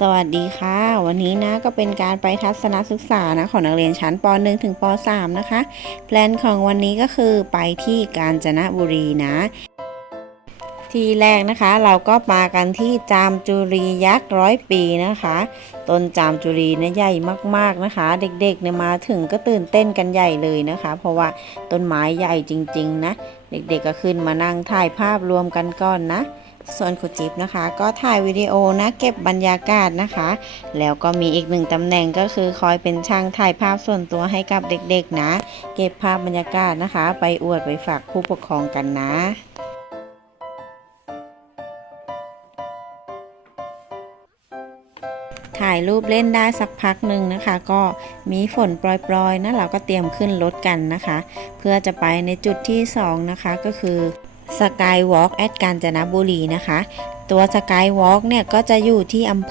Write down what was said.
สวัสดีค่ะ วันนี้นะก็เป็นการไปทัศนศึกษานะของนักเรียนชั้นป .1 ถึงป .3 นะคะ แพลนของวันนี้ก็คือไปที่กาญจนบุรีนะ ที่แรกนะคะเราก็มากันที่จามจุรียักษ์ร้อยปีนะคะต้นจามจุรีเนี่ยใหญ่มากๆนะคะ เด็กๆเนี่ยมาถึงก็ตื่นเต้นกันใหญ่เลยนะคะ เพราะว่าต้นไม้ใหญ่จริง ๆ นะ เด็กๆก็ขึ้นมานั่งถ่ายภาพรวมกันก่อนนะ ส่วนครูจิ๊บนะคะ ก็ถ่ายวิดีโอนะเก็บบรรยากาศนะคะ แล้วก็มีอีกหนึ่งตำแหน่งก็คือคอยเป็นช่างถ่ายภาพส่วนตัวให้กับเด็กๆนะ เก็บภาพบรรยากาศนะคะ ไปอวดไปฝากผู้ปกครองกันนะถ่ายรูปเล่นได้สักพักหนึ่งนะคะ ก็มีฝนโปรยๆนะเราก็เตรียมขึ้นรถกันนะคะ เพื่อจะไปในจุดที่ 2 นะคะก็คือ สกายวอล์กแอดกาญจนบุรีนะคะ ตัวสกายวอล์กเนี่ยก็จะอยู่ที่อำเภ